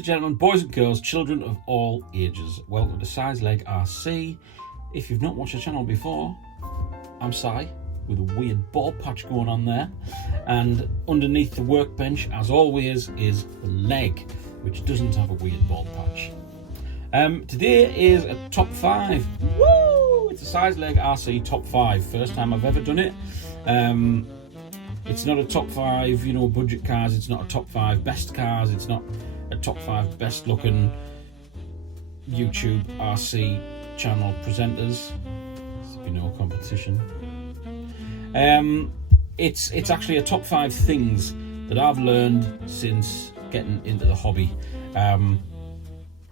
and gentlemen, boys and girls, children of all ages, welcome to Size Leg RC. If you've not watched the channel before, I'm Si, with a weird ball patch going on there, and underneath the workbench, as always, is the leg, which doesn't have a weird ball patch. Today is a top 5. Woo! It's a Size Leg RC top 5. First time I've ever done it. It's not a top 5, you know, budget cars. It's not a top 5 best cars. It's not a top 5 best looking YouTube RC channel presenters. There'll be no competition. It's actually a top 5 things that I've learned since getting into the hobby. And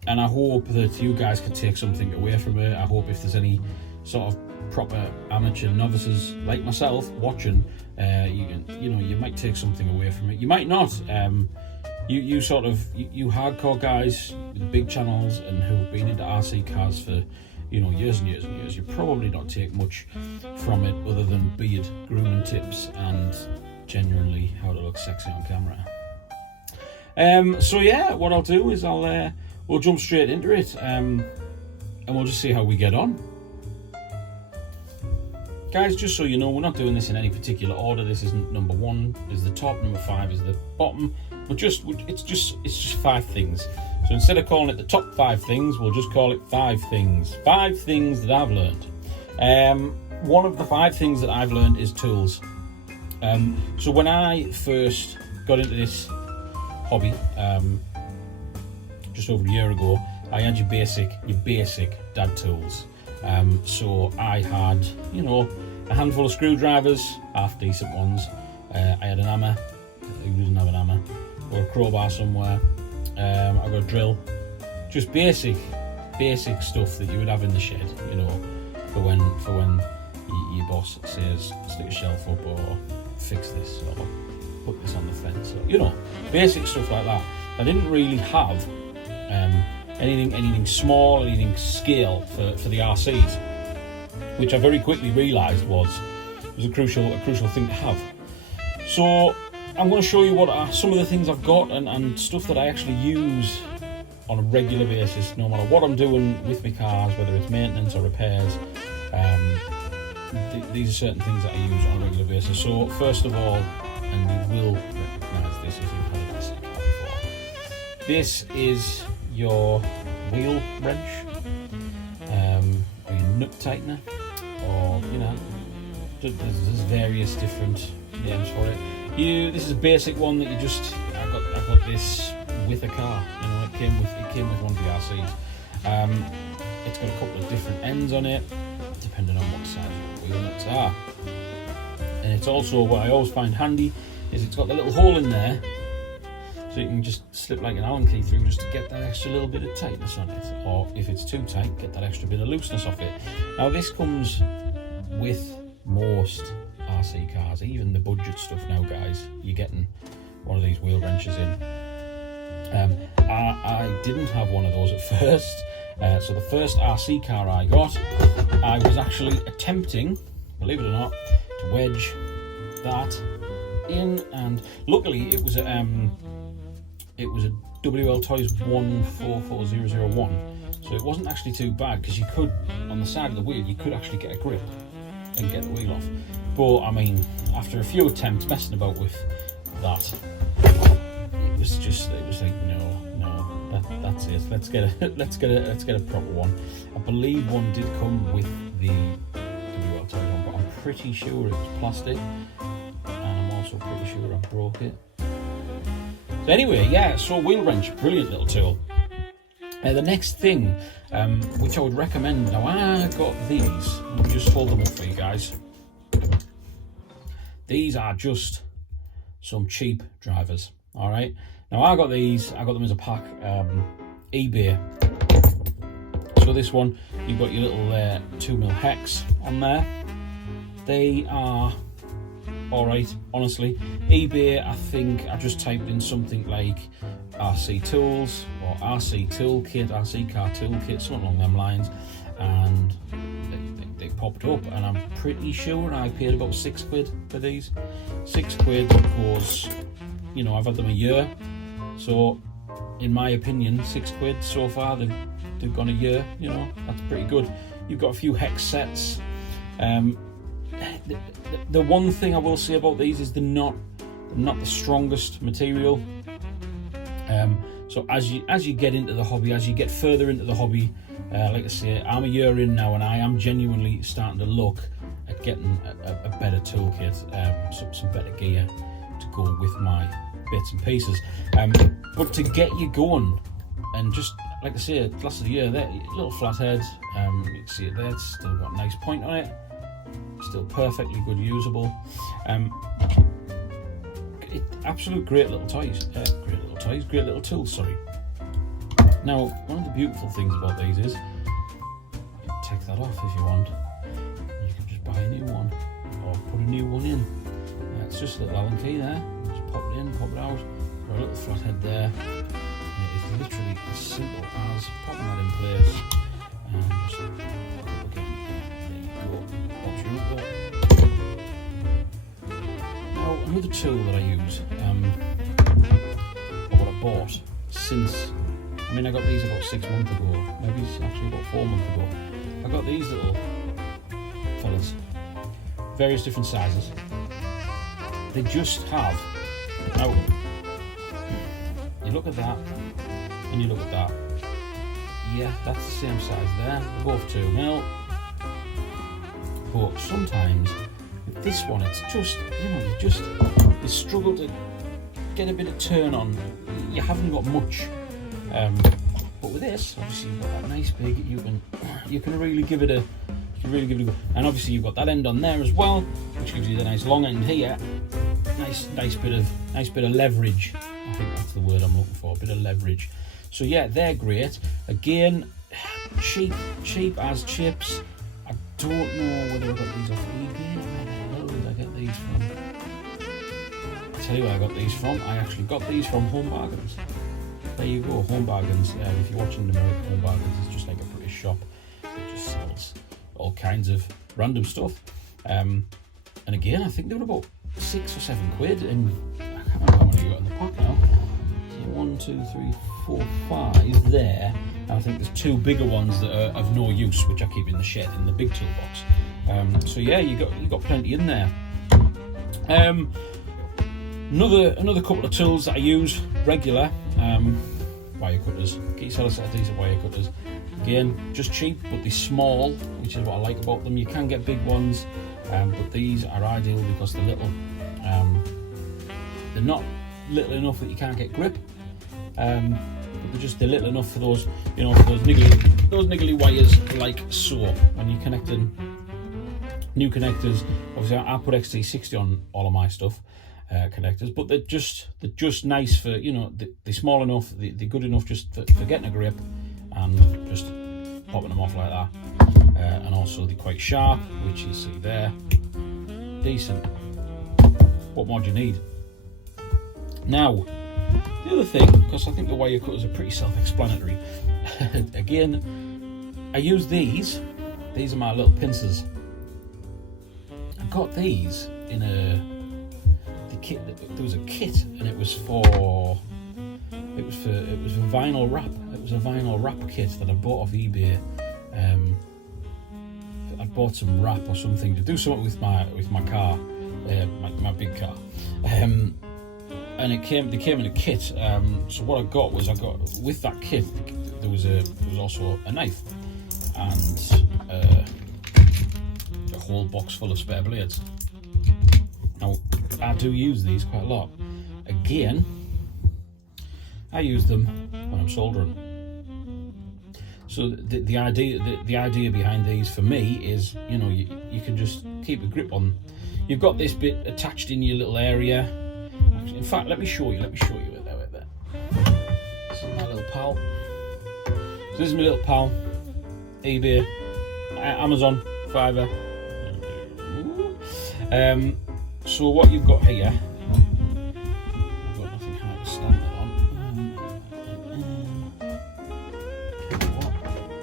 I hope that you guys can take something away from it. I hope if there's any sort of proper amateur novices like myself watching, you might take something away from it. You might not. You hardcore guys with the big channels and who've been into RC cars for years and years and years, you probably not take much from it other than beard grooming tips and genuinely how to look sexy on camera. So yeah, what I'll do is we'll jump straight into it, and we'll just see how we get on. Guys, just so you know, we're not doing this in any particular order. This isn't number 1 is the top, number 5 is the bottom, but it's just 5 things. So instead of calling it the top 5 things, we'll just call it 5 things. 5 things that I've learned. One of the 5 things that I've learned is tools. So when I first got into this hobby, just over a year ago, I had your basic dad tools. So I had, a handful of screwdrivers, half decent ones. I had an hammer. Who doesn't have an hammer? Or a crowbar somewhere. I got a drill. Just basic stuff that you would have in the shed, for when your boss says stick a shelf up or fix this or put this on the fence. Or, basic stuff like that. I didn't really have anything small, anything scale for the RCs, which I very quickly realised was a crucial thing to have. So I'm going to show you what are some of the things I've got and stuff that I actually use on a regular basis, no matter what I'm doing with my cars, whether it's maintenance or repairs. These are certain things that I use on a regular basis. So first of all, and you will recognise this if you've had an RC car before, this is your wheel wrench, or your nut tightener, or there's various different names for it. This is a basic one that I got this with a car. It came with one of the RCs. It's got a couple of different ends on it, depending on what size your wheel nuts are. And it's also, what I always find handy is it's got the little hole in there, so you can just slip like an Allen key through just to get that extra little bit of tightness on it, or if it's too tight, get that extra bit of looseness off it. Now this comes with most RC cars, even the budget stuff now, guys. You're getting one of these wheel wrenches in. I didn't have one of those at first, so the first RC car I got, I was actually attempting, believe it or not, to wedge that in, and luckily it was a WL Toys 144001, so it wasn't actually too bad, because you could, on the side of the wheel, you could actually get a grip and get the wheel off. But I mean, after a few attempts messing about with that, it was like no, that's it. Let's get a proper one. I believe one did come with the WL Toys one, but I'm pretty sure it was plastic, and I'm also pretty sure I broke it. So anyway, yeah, so wheel wrench, brilliant little tool. The next thing, which I would recommend, now I got these, let me just hold them up for you guys. These are just some cheap drivers, all right? Now I got them as a pack, eBay. So this one, you've got your little 2mm hex on there. They are all right, honestly. eBay, I think I just typed in something like RC tools or RC toolkit, RC car toolkit, something along them lines, and they popped up, and I'm pretty sure I paid about £6 for these. £6 because I've had them a year, so in my opinion, £6 so far. They've gone a year, you know, that's pretty good. You've got a few hex sets. The one thing I will say about these is they're not the strongest material. So as you get into the hobby, as you get further into the hobby, like I say, I'm a year in now, and I am genuinely starting to look at getting a better toolkit, some better gear to go with my bits and pieces. But to get you going, and just like I say, it lasted a year. There, little flatheads. You can see it there. It's still got a nice point on it. Still perfectly good usable. Absolute great little toys. Great little tools. Sorry. Now, one of the beautiful things about these is you can take that off if you want. You can just buy a new one or put a new one in. It's just a little Allen key there. Just pop it in, pop it out. Got a little flathead there. It's literally as simple as popping that in place and just there you go. Pops your up there. Now, another tool that I use, or what I bought since, I mean, I got these about 6 months ago, maybe it's actually about 4 months ago. I got these little fellas, various different sizes. They just have, now, you look at that, and you look at that. Yeah, that's the same size there. They're both 2mm. But sometimes with this one, it's just, you know, you struggle to get a bit of turn on. You haven't got much. But with this, obviously you've got that nice big. You can really give it a. And obviously you've got that end on there as well, which gives you the nice long end here. Nice bit of leverage. I think that's the word I'm looking for. A bit of leverage. So yeah, they're great. Again, cheap as chips. I don't know whether I got these off eBay. Where did I get these from? I'll tell you where I got these from. I actually got these from Home Bargains. There you go, Home Bargains. If you're watching the American Home Bargains, it's just like a British shop. It just sells all kinds of random stuff. And again, I think they were about £6 or £7, and I can't remember how many you got in the pack now. 1, 2, 3, 4, 5 there. And I think there's 2 bigger ones that are of no use, which I keep in the shed in the big toolbox. So yeah, you got plenty in there. Another couple of tools that I use regular, wire cutters. Get yourself a set of decent wire cutters. Again, just cheap, but they're small, which is what I like about them. You can get big ones, but these are ideal because they're little. They're not little enough that you can't get grip, but they're little enough for those, you know, for those niggly wires, like so. When you're connecting new connectors, obviously I put XT60 on all of my stuff. Connectors, but they're just nice for, you know, they're small enough, they're good enough just for getting a grip and just popping them off like that. And also they're quite sharp, which you see there. Decent. What more do you need? Now, the other thing, because I think the wire cutters are pretty self-explanatory. Again, I use these. These are my little pincers. I got these in kit. There was a kit, and it was for vinyl wrap. It was a vinyl wrap kit that I bought off eBay. I bought some wrap or something to do something with my car, my big car, and they came in a kit. So what I got with that kit, there was also a knife and a whole box full of spare blades. Now, I do use these quite a lot. Again, I use them when I'm soldering. So the idea behind these for me is, you know, you can just keep a grip on. You've got this bit attached in your little area. In fact, let me show you. Wait there. This is my little pal. So this is my little pal. eBay, Amazon, Fiverr. So what you've got here, I've got nothing high to stand that on.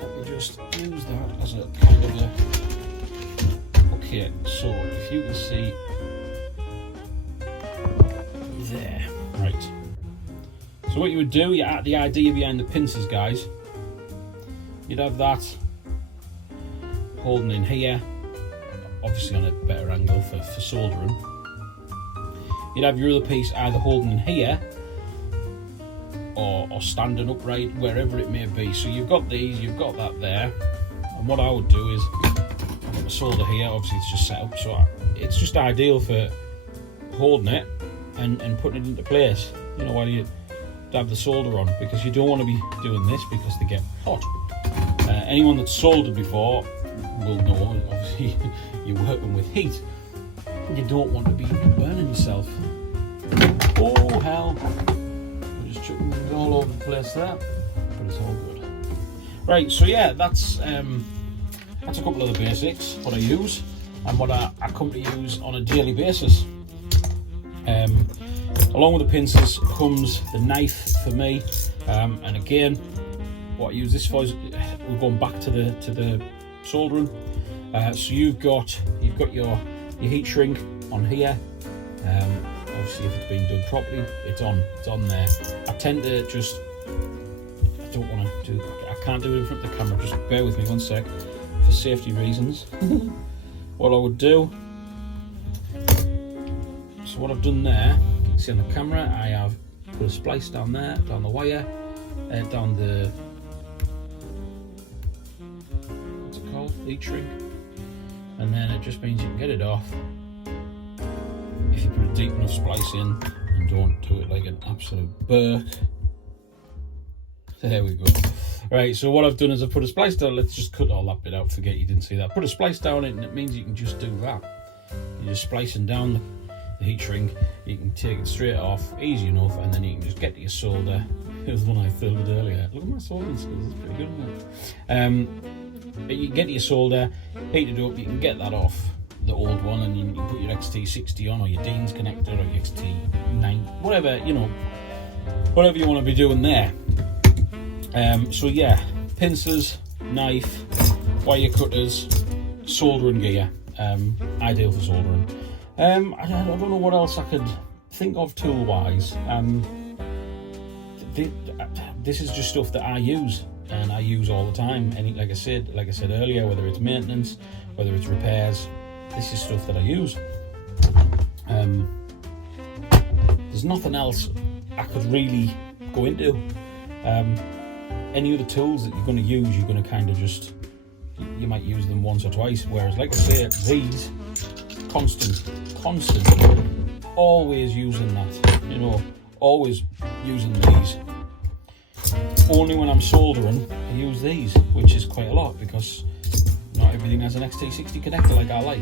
Let me just use that as a kind of a. Okay, so if you can see there, right. So So what you would do, the idea behind the pincers, guys, you'd have that holding in here, obviously on a better angle for soldering. You'd have your other piece either holding in here or standing upright, wherever it may be. So you've got these, you've got that there, and what I would do is I've got my solder here. Obviously it's just set up, so it's just ideal for holding it and putting it into place, you know, while you have the solder on, because you don't want to be doing this because they get hot. Anyone that's soldered before will know, obviously you're working with heat, you don't want to be burning yourself. Oh hell, we're just chucking things all over the place there, but it's all good. Right, so yeah, that's a couple of the basics, what I use and what I come to use on a daily basis. Along with the pincers comes the knife for me, and again, what I use this for is we're going back to the soldering. So you've got your heat shrink on here. Obviously, if it's been done properly, it's on there. I tend to just, I can't do it in front of the camera. Just bear with me one sec for safety reasons. What I would do. So what I've done there, you can see on the camera, I have put a splice down there, down the wire, down the, what's it called, heat shrink, and then it just means you can get it off if you put a deep enough splice in and don't do it like an absolute burk. There we go. Right, so what I've done is I've put a splice down. Let's just cut all that bit out, forget you didn't see that. Put a splice down it, and it means you can just do that. You're just splicing down the heat shrink, you can take it straight off, easy enough, and then you can just get to your solder. Here's the one I filled earlier. Look at my soldering skills, it's pretty good, isn't it? You can get to your solder, heat it up, you can get that off the old one, and you can put your XT60 on, or your Dean's connector, or your XT9, whatever, you know, whatever you want to be doing there. So yeah, pincers, knife, wire cutters, soldering gear, ideal for soldering. I don't know what else I could think of tool-wise. This is just stuff that I use, and I use all the time. And like I said earlier, whether it's maintenance, whether it's repairs, this is stuff that I use. There's nothing else I could really go into. Any other tools that you're going to use, you're going to kind of just, you might use them once or twice. Whereas, like I say, these, constant, always using that, you know, always using these. Only when I'm soldering, I use these, which is quite a lot because not everything has an XT60 connector like I like.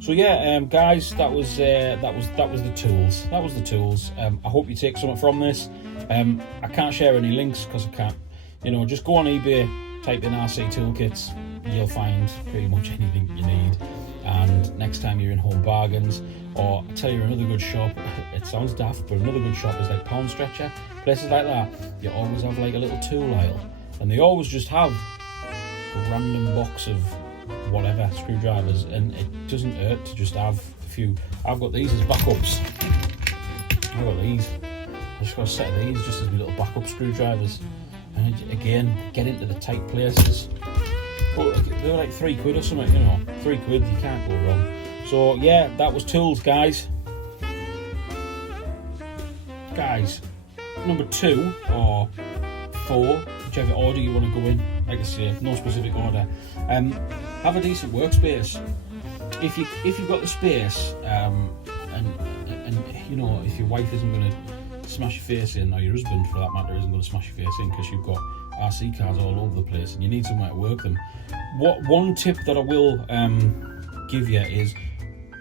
So yeah, guys, that was the tools. That was the tools. I hope you take something from this. I can't share any links because I can't. You know, just go on eBay, type in RC toolkits, you'll find pretty much anything you need. And next time you're in Home Bargains, or I tell you another good shop, it sounds daft, but another good shop is like Pound Stretcher, places like that. You always have like a little tool aisle, and they always just have a random box of whatever screwdrivers, and it doesn't hurt to just have a few. I've got these as backups. I've got these. I just got a set of these just as my little backup screwdrivers. And again, get into the tight places. But they're like £3 or something, you know. £3, you can't go wrong. So yeah, that was tools, guys. Guys, number 2 or 4, whichever order you want to go in. Like I say, no specific order. Have a decent workspace. If you've got the space, and you know, if your wife isn't going to smash your face in, or your husband for that matter isn't going to smash your face in because you've got RC cars all over the place and you need somewhere to work them. One tip that I will give you is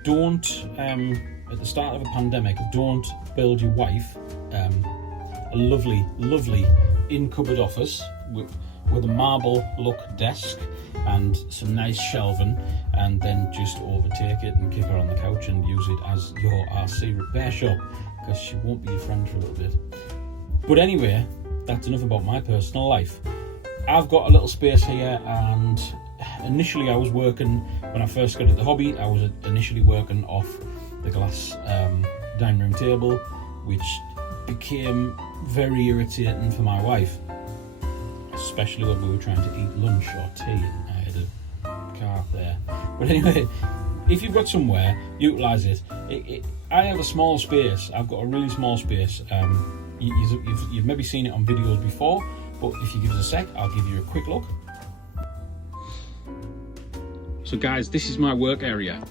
don't, at the start of a pandemic, don't build your wife a lovely in-cupboard office with a marble look desk and some nice shelving, and then just overtake it and kick her on the couch and use it as your RC repair shop, because she won't be your friend for a little bit. But anyway, that's enough about my personal life. I've got a little space here, and initially I was working, when I first got into the hobby, I was initially working off the glass dining room table, which became very irritating for my wife, especially when we were trying to eat lunch or tea. I had a car there. But anyway, if you've got somewhere, utilise it. I have a small space. I've got a really small space. You've maybe seen it on videos before, but if you give us a sec, I'll give you a quick look. So guys, this is my work area.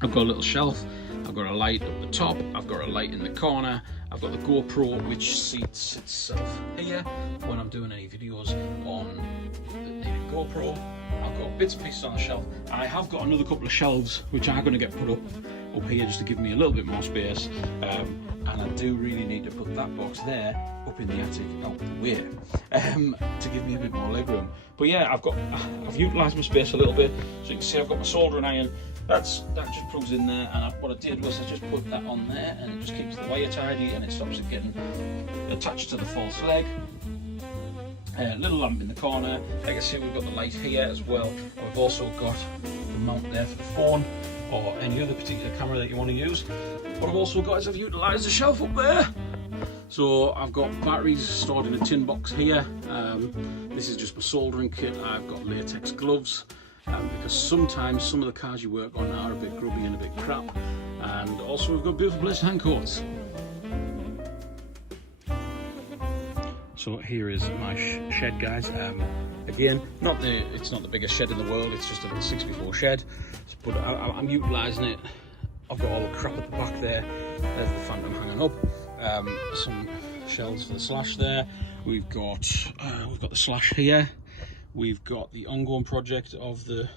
I've got a little shelf, I've got a light up the top, I've got a light in the corner, I've got the GoPro which seats itself here when I'm doing any videos on the GoPro. I've got bits and pieces on the shelf. I have got another couple of shelves which are going to get put up here just to give me a little bit more space, and I do really need to put that box there up in the attic out the way to give me a bit more legroom. But yeah, I've utilised my space a little bit. So you can see I've got my soldering iron. That just plugs in there, and what I did was I just put that on there, and it just keeps the wire tidy, and it stops it getting attached to the false leg. Little lamp in the corner. Like I say, we've got the light here as well. We've also got the mount there for the phone or any other particular camera that you want to use. What I've also got is I've utilised the shelf up there. So I've got batteries stored in a tin box here. This is just my soldering kit. I've got latex gloves. Because sometimes some of the cars you work on are a bit grubby and a bit crap, and also we've got beautiful blessed hand coats. So here is my shed, guys. Again, it's not the biggest shed in the world, it's just a little 6x4 shed, but I'm utilising it. I've got all the crap at the back there. There's the Phantom hanging up. Some shelves for the slash there. We've got the slash here. We've got the ongoing project of the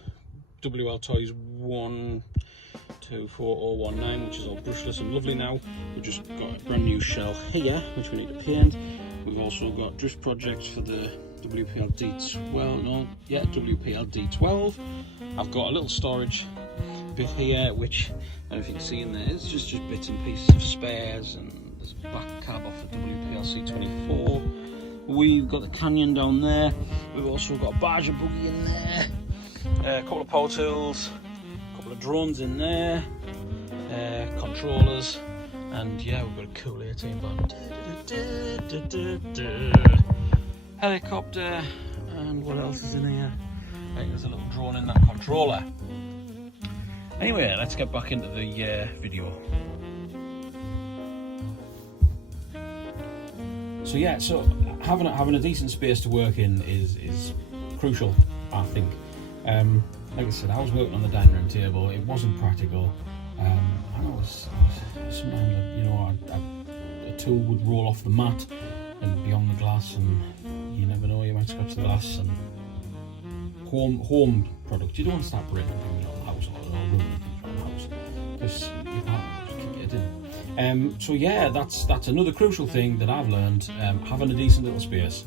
WL Toys 124019, which is all brushless and lovely now. We've just got a brand new shell here, which we need to paint. We've also got drift projects for the WPL D12. I've got a little storage bit here, which, I don't know if you can see in there, it's just bits and pieces of spares, and there's a back cab off the WPL C24. We've got the Canyon down there. We've also got a barge and buggy in there, a couple of power tools, a couple of drones in there, controllers, and yeah, we've got a cool 18 van, helicopter, and what else is in here? I think there's a little drone in that controller. Anyway, let's get back into the video. So yeah, having a decent space to work in is crucial, I think. Like I said, I was working on the dining room table. It wasn't practical. I know sometimes, a tool would roll off the mat and be on the glass, and you never know, you might scratch the glass. And home product, you don't want to start breaking things around the house or ruining things around the house, because you can't just kick it in. So yeah, that's another crucial thing that I've learned. Having a decent little space.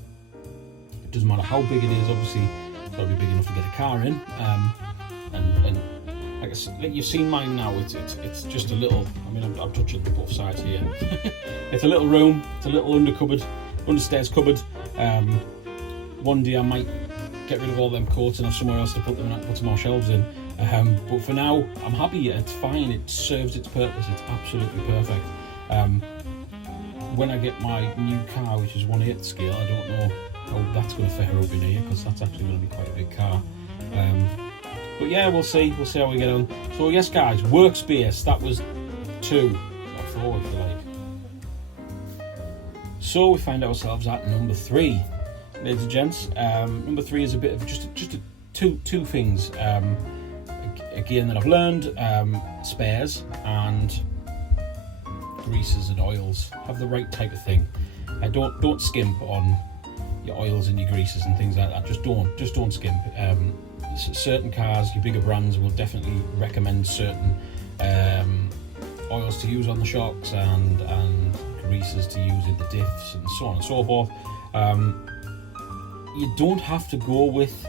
It doesn't matter how big it is. Obviously, it's got to be big enough to get a car in. And like you've seen mine now. It's just a little. I mean, I'm touching both sides here. It's a little room. It's a little understairs cupboard. One day I might get rid of all them coats and have somewhere else to put them and put some more shelves in. But for now, I'm happy. It's fine. It serves its purpose. It's absolutely perfect. When I get my new car, which is 1/8 scale, I don't know how that's going to fare up in here, because that's actually going to be quite a big car. But yeah, we'll see. We'll see how we get on. So yes, guys, workspace. That was 2 or 4, if you like. So we find ourselves at number 3, ladies and gents. Number 3 is a bit of just two things. Again, that I've learned, spares and greases and oils. Have the right type of thing. Don't skimp on your oils and your greases and things like that. Just don't skimp. Certain cars, your bigger brands, will definitely recommend certain oils to use on the shocks and greases to use in the diffs and so on and so forth. You don't have to go with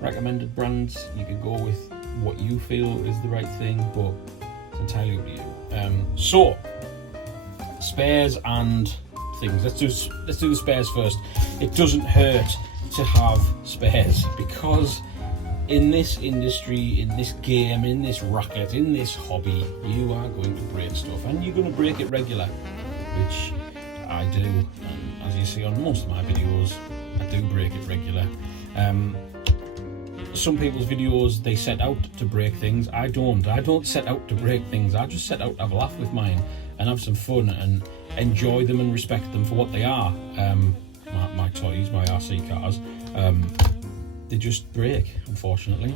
recommended brands. You can go with what you feel is the right thing, but it's entirely up to you. So spares and things. Let's do the spares first. It doesn't hurt to have spares, because in this industry, in this game, in this racket, in this hobby, you are going to break stuff, and you're going to break it regular, which I do, and as you see on most of my videos, I do break it regular. Some people's videos, they set out to break things. I don't set out to break things. I just set out to have a laugh with mine and have some fun and enjoy them and respect them for what they are. My toys, my RC cars, they just break, unfortunately.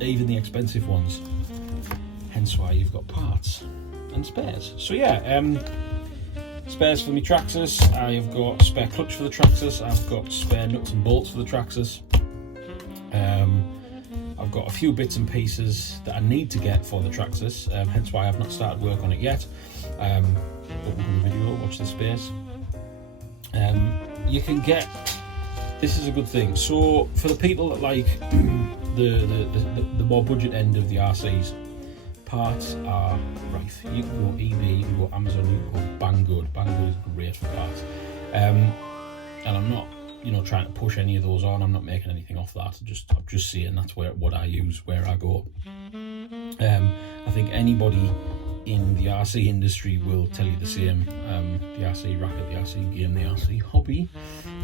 Even the expensive ones. Hence why you've got parts and spares. So yeah, spares for my Traxxas. I have got spare clutch for the Traxxas. I've got spare nuts and bolts for the Traxxas. I've got a few bits and pieces that I need to get for the Traxxas, hence why I've not started work on it yet. But we'll do a video, watch the space. You can get, this is a good thing, so for the people that like the more budget end of the RCs, parts are rife. You can go eBay, you can go Amazon, you can go Banggood. Banggood is great for parts. And I'm not, trying to push any of those on. I'm not making anything off that. I'm just saying that's what I use, where I go. I think anybody in the RC industry will tell you the same. The RC racket, the RC game, the RC hobby.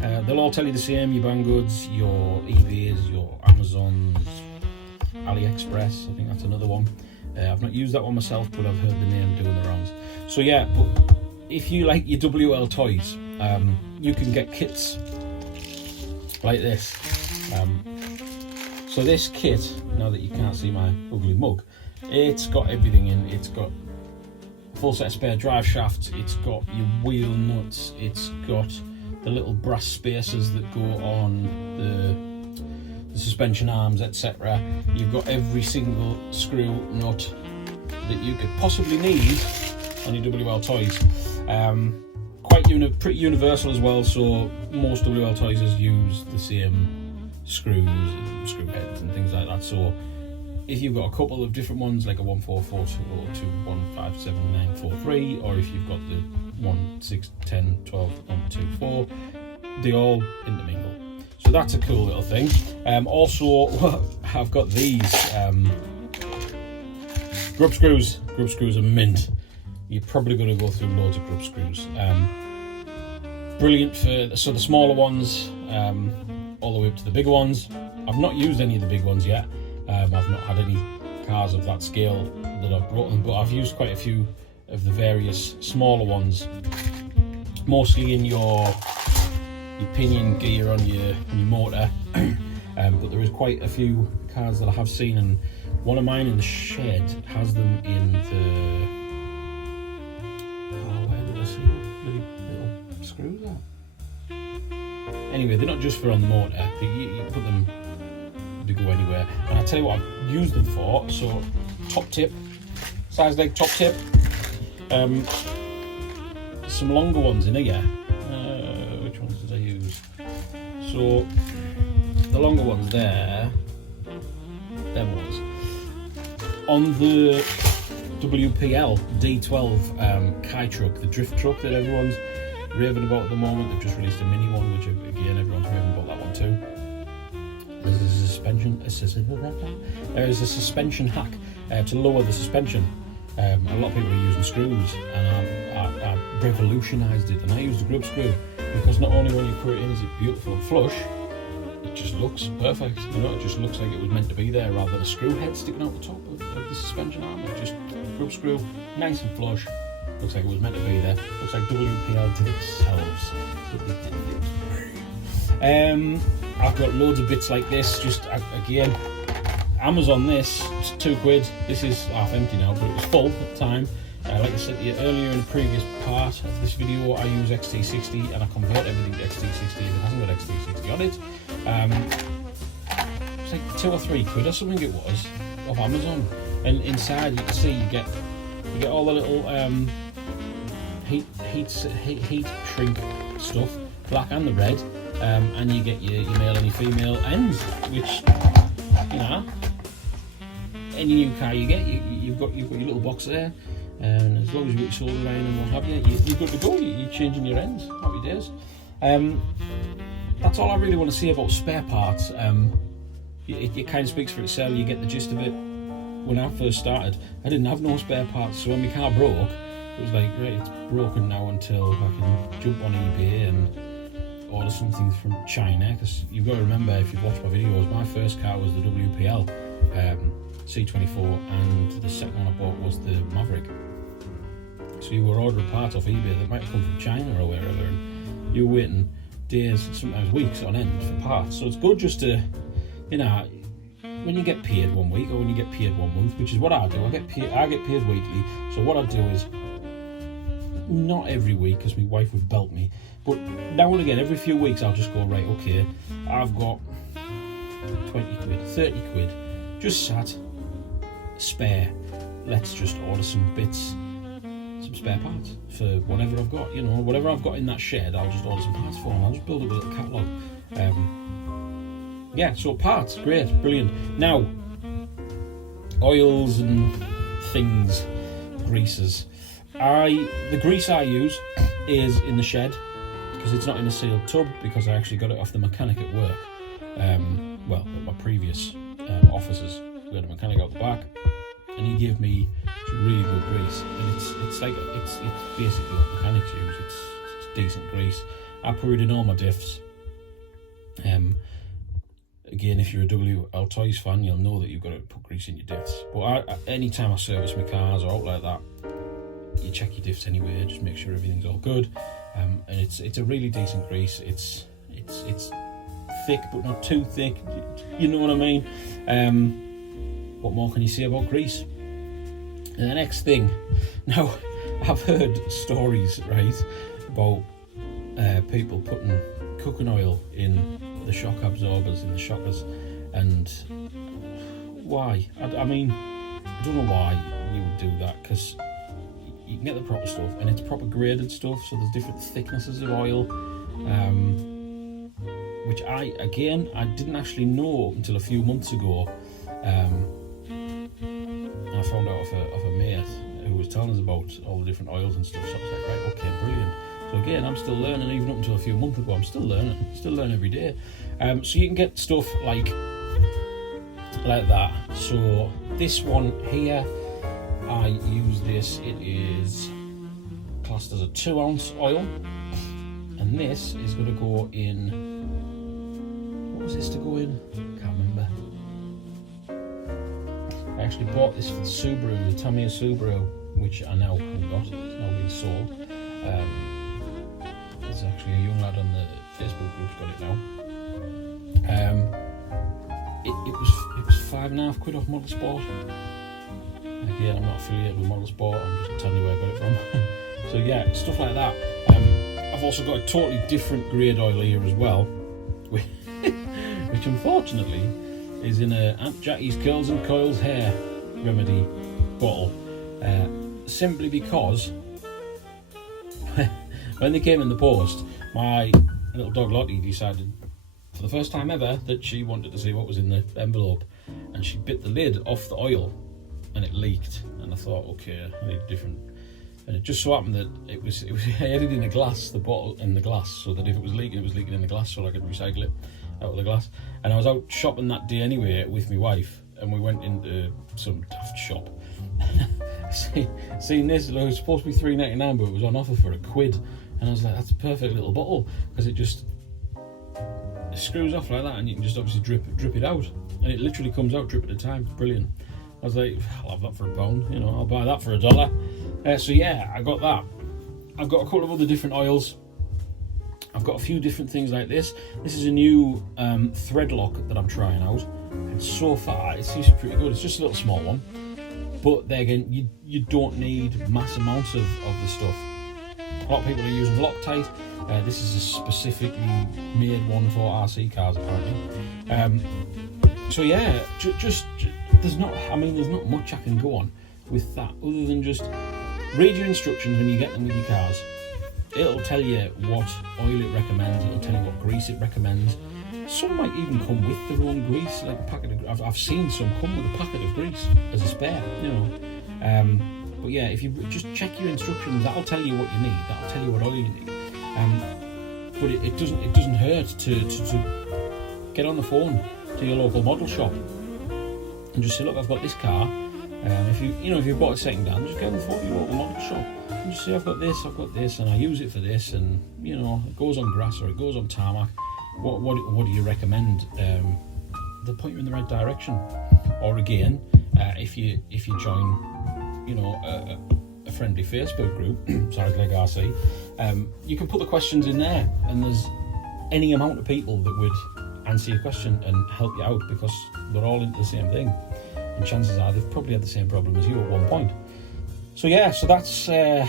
They'll all tell you the same. Your Banggoods, your eBays, your Amazons, AliExpress. I think that's another one. I've not used that one myself, but I've heard the name doing the rounds. So yeah, but if you like your WL toys, you can get kits like this. So this kit, now that you can't see my ugly mug, it's got everything in. It's got a full set of spare drive shafts, it's got your wheel nuts, it's got the little brass spacers that go on the suspension arms, etc. You've got every single screw nut that you could possibly need on your WL toys. Pretty universal as well, so most WL toys use the same screws and screw heads and things like that. So if you've got a couple of different ones, like a 1442 or 2157 or if you've got the 1, 6, 10, 12, 1, 2, 4, they all intermingle. So that's a cool little thing. Also, I've got these grub screws. Grub screws are mint. You're probably going to go through loads of grub screws. Brilliant for the smaller ones, all the way up to the bigger ones. I've not used any of the big ones yet. I've not had any cars of that scale that I've brought them, but I've used quite a few of the various smaller ones, mostly in your pinion gear on your motor. But there is quite a few cars that I have seen, and one of mine in the shed has them in the, where did I see little screws at? Anyway, they're not just for on the motor, you put them to go anywhere. And I'll tell you what I've used them for. So top tip, size leg top tip, some longer ones in here. Which ones did I use? So the longer ones there, them ones. On the WPL D12 Kai truck, the drift truck that everyone's raving about at the moment, they've just released a mini one, which again everyone's raving about that one too. There's a suspension hack to lower the suspension. A lot of people are using screws, and I revolutionised it, and I used a grub screw, because not only when you put it in is it beautiful and flush, it just looks perfect. It just looks like it was meant to be there, rather than a screw head sticking out the top of the suspension arm. It just grub screw, nice and flush. Looks like it was meant to be there. Looks like WPL did it themselves. I've got loads of bits like this. Just again, Amazon. This it's £2. This is half empty now, but it was full at the time. Like I said to you earlier in the previous part of this video, I use XT60 and I convert everything to XT60 if it hasn't got XT60 on it. It's like £2 or £3 or something it was off Amazon. And inside you can see you get all the little heat shrink stuff, black and the red, and you get your male and your female ends, which any new car you get, you've got your little box there, and as long as you get your solder iron and what have you, you're good to go. You're changing your ends. Happy days. That's all I really want to say about spare parts. It kind of speaks for itself. You get the gist of it. When I first started, I didn't have no spare parts, so when my car broke, it was like, right, it's broken now until I can jump on eBay and order something from China, because you've got to remember, if you've watched my videos, my first car was the WPL C24, and the second one I bought was the Maverick. So you were ordering parts off eBay that might come from China or wherever, and you were waiting days, sometimes weeks on end for parts. So it's good just to, you know, when you get paid one week or when you get paid one month, which is what I do. I get paid weekly. So what I do is, not every week, because my wife would belt me, but now and again, every few weeks, I'll just go, right, okay, I've got 20 quid, 30 quid, just sat, spare. Let's just order some bits, some spare parts for whatever I've got, you know, whatever I've got in that shed, I'll just order some parts for them. I'll just build up a little catalogue. Yeah, so parts, great, brilliant. Now, oils and things, greases. The grease I use is in the shed, because it's not in a sealed tub, because I actually got it off the mechanic at work. Well, at my previous offices, we had a mechanic out the back, and he gave me really good grease, and it's basically what mechanics use. It's decent grease. I put it in all my diffs. Again, if you're a WL Toys fan, you'll know that you've got to put grease in your diffs. But anytime I service my cars or out like that, you check your diffs anyway, just make sure everything's all good. And it's a really decent grease. It's thick, but not too thick. You know what I mean? What more can you say about grease? And the next thing, now I've heard stories, right, about people putting cooking oil in the shock absorbers, in the shockers, and why? I mean, I don't know why you would do that, because you can get the proper stuff, and it's proper graded stuff, so there's different thicknesses of oil, which I didn't actually know until a few months ago. And I found out of a mate who was telling us about all the different oils and stuff, so I was like, right, okay, brilliant. So again, I'm still learning, even up until a few months ago, I'm still learning every day. So you can get stuff like that. So this one here, I use this, it is classed as a 2 ounce oil, and this is going to go in, what was this to go in? Can't remember. I actually bought this for the Subaru, the Tamiya Subaru, which I now have got, it's now been sold. There's actually a young lad on the Facebook group's got it now. It was £5.5 off Model Sport. Again, I'm not affiliated with Model Sport, I'm just telling you where I got it from. So yeah, stuff like that. I've also got a totally different grade oil here as well, which unfortunately is in a Aunt Jackie's Curls and Coils hair remedy bottle. Simply because when they came in the post, my little dog Lottie decided for the first time ever that she wanted to see what was in the envelope, and she bit the lid off the oil and it leaked, and I thought, okay, I need different. And it just so happened that it was I had it in a glass, the bottle in the glass, so that if it was leaking in the glass, so I could recycle it out of the glass. And I was out shopping that day anyway with my wife, and we went into some daft shop. Seeing this, it was supposed to be $3.99, but it was on offer for £1, and I was like, that's a perfect little bottle, because it just screws off like that, and you can just obviously drip it out, and it literally comes out drip at a time. Brilliant. I was like, I'll have that for £1, you know, I'll buy that for $1. So yeah, I got that. I've got a couple of other different oils. I've got a few different things like this. This is a new thread lock that I'm trying out, and so far it seems pretty good. It's just a little small one, but there again, you don't need mass amounts of the stuff. A lot of people are using Loctite. This is a specifically made one for RC cars apparently. So yeah, just there's not much I can go on with that, other than just read your instructions when you get them with your cars. It'll tell you what oil it recommends, it'll tell you what grease it recommends. Some might even come with their own grease, like a packet of, I've seen some come with a packet of grease as a spare, you know. But yeah, if you just check your instructions, that'll tell you what you need, that'll tell you what oil you need. But it doesn't hurt to get on the phone to your local model shop and just say, look, I've got this car, If you've bought a second hand, just go to the local model shop and just say, I've got this, and I use it for this, and it goes on grass or it goes on tarmac. What do you recommend? They'll point you in the right direction. Or again, if you join, a friendly Facebook group, sorry, Gleg RC, you can put the questions in there, and there's any amount of people that would answer your question and help you out, because they're all into the same thing, and chances are they've probably had the same problem as you at one point. So that's another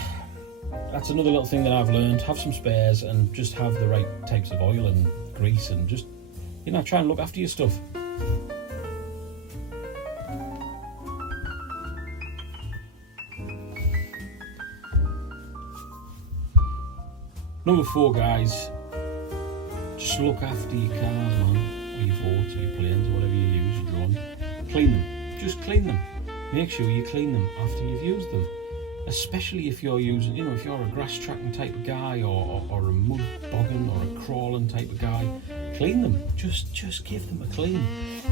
little thing that I've learned. Have some spares and just have the right types of oil and grease, and just try and look after your stuff. Number 4, guys, just look after your cars, man, or your boats, or your planes, or whatever you use, your drone. Clean them. Just clean them. Make sure you clean them after you've used them. Especially if you're using, if you're a grass tracking type of guy, or a mud bogging, or a crawling type of guy, clean them. Just give them a clean.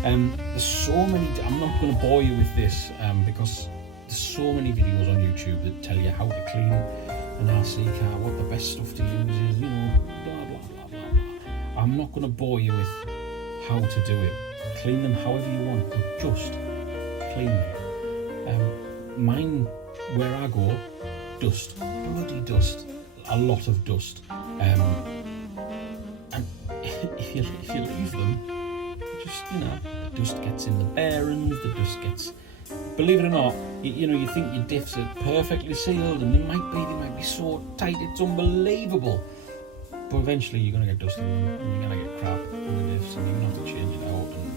There's so many. I'm not going to bore you with this because there's so many videos on YouTube that tell you how to clean an RC car, what the best stuff to use is, blah blah blah blah blah. I'm not going to bore you with how to do it. Clean them however you want, but just clean them. Mine, where I go, dust, bloody dust, a lot of dust. And if you leave them, just the dust gets in the bearings, the dust gets. Believe it or not, you think your diffs are perfectly sealed, and they might be so tight it's unbelievable. But eventually you're going to get dust in them, and you're going to get crap in the diffs, and you're going to have to change it out. And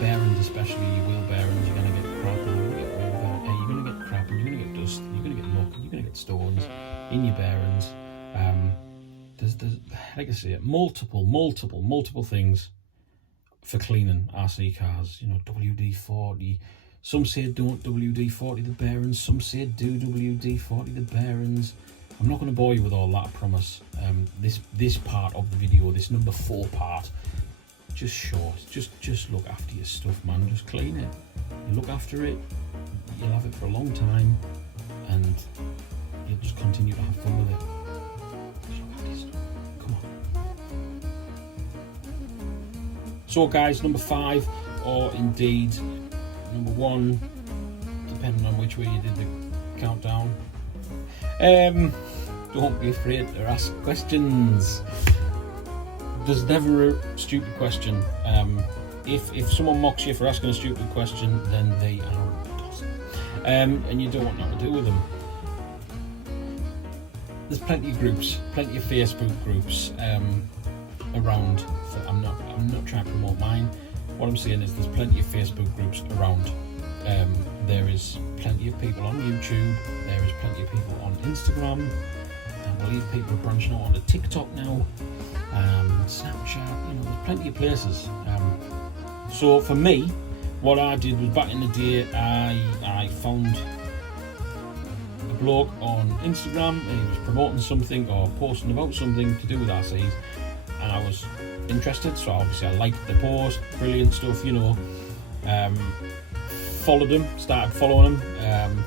bearings, especially your wheel bearings, you're going to get crap, and you're going to get wheel bearings. You're going to get crap, and you're going to get dust, and you're going to get muck, and you're going to get stones in your bearings. There's like I say, multiple things for cleaning RC cars. WD-40. Some say don't WD-40 the bearings, some say do WD-40 the bearings. I'm not going to bore you with all that, I promise. This part of the video, this number 4 part, just short. Just look after your stuff, man. Just clean it. You look after it, you'll have it for a long time, and you'll just continue to have fun with it. Just look after your stuff. Come on. So guys, number 5, or indeed number 1, depending on which way you did the countdown. Don't be afraid to ask questions. There's never a stupid question. If someone mocks you for asking a stupid question, then they are a doss. And you don't want nothing to do with them. There's plenty of groups, plenty of Facebook groups around. I'm not trying to promote mine. What I'm saying is there's plenty of Facebook groups around. There is plenty of people on YouTube. There is plenty of people on Instagram. I believe people are branching out onto TikTok now. Snapchat. There's plenty of places. So for me, what I did was, back in the day, I found a bloke on Instagram, and he was promoting something or posting about something to do with RCs, and I was interested, so obviously I liked the post, brilliant stuff, followed him, started following him,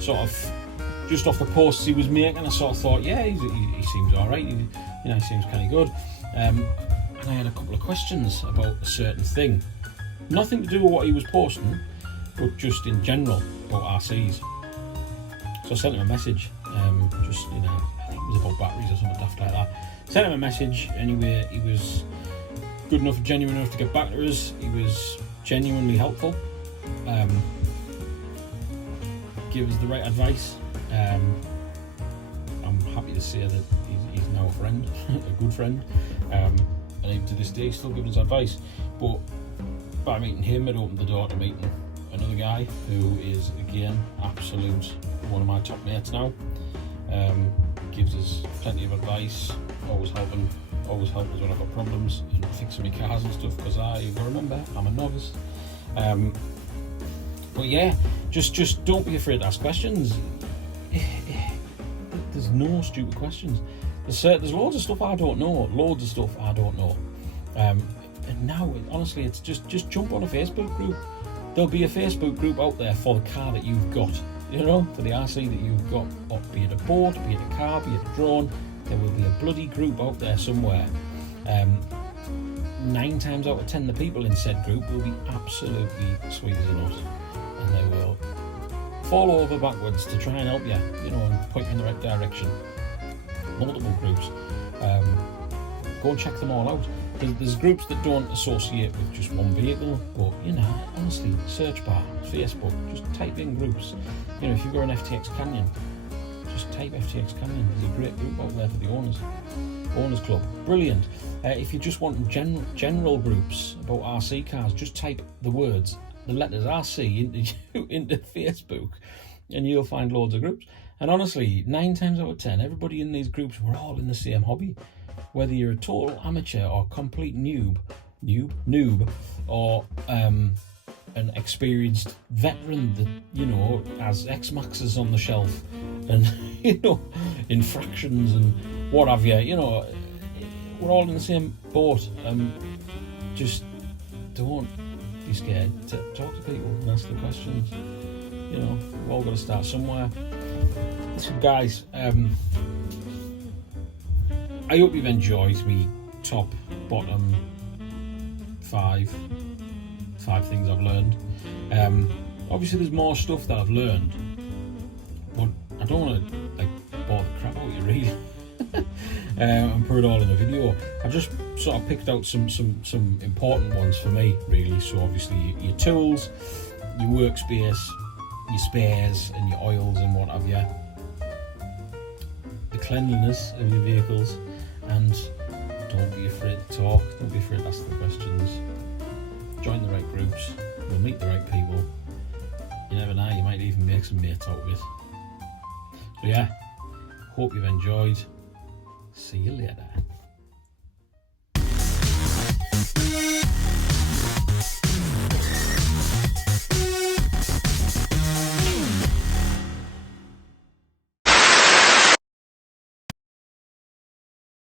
sort of just off the posts he was making. I sort of thought, yeah, he seems alright, he seems kind of good, and I had a couple of questions about a certain thing, nothing to do with what he was posting, but just in general about RCs. So I sent him a message, I think it was about batteries or something daft like that. Sent him a message. Anyway, he was good enough, genuine enough to get back to us. He was genuinely helpful. Give us the right advice. I'm happy to say that he's now a friend, a good friend, and even to this day he's still giving us advice. But by meeting him, it opened the door to meeting another guy who is, again, absolute one of my top mates now. Gives us plenty of advice, always helping us when I've got problems and fixing my cars and stuff, because I remember I'm a novice. But yeah, just don't be afraid to ask questions. There's no stupid questions. There's loads of stuff I don't know. And now, honestly, it's just jump on a Facebook group. there'll be a Facebook group out there for the car that you've got, you know, for the RC that you've got, or be it a boat, be it a car, be it a drone. There will be a bloody group out there somewhere. 9 times out of 10 the people in said group will be absolutely sweet as a nut, and they will fall over backwards to try and help you, you know, and point you in the right direction. Multiple groups. Go and check them all out. There's groups that don't associate with just one vehicle, but, you know, honestly, search bar, Facebook, just type in groups. You know, if you've got an FTX Canyon, just type FTX Canyon. There's a great group out there for the owners club. Brilliant. If you just want general groups about RC cars, just type the letters RC into Facebook, and you'll find loads of groups. And honestly, 9 times out of 10, everybody in these groups, we're all in the same hobby. Whether you're a total amateur or complete noob, or an experienced veteran that, you know, has X-Maxes on the shelf and, you know, infractions and what have you, you know, we're all in the same boat. Just don't be scared to talk to people and ask the questions. You know, we've all got to start somewhere. So guys, I hope you've enjoyed me top, bottom 5 things I've learned. Obviously there's more stuff that I've learned, but I don't want to like bore the crap out of you really and put it all in a video. I just sort of picked out some important ones for me really. So obviously your tools, your workspace, your spares and your oils and what have you, the cleanliness of your vehicles, and don't be afraid to talk, don't be afraid to ask the questions, join the right groups, you'll meet the right people, you never know, you might even make some mates out of it. So yeah, hope you've enjoyed, see you later.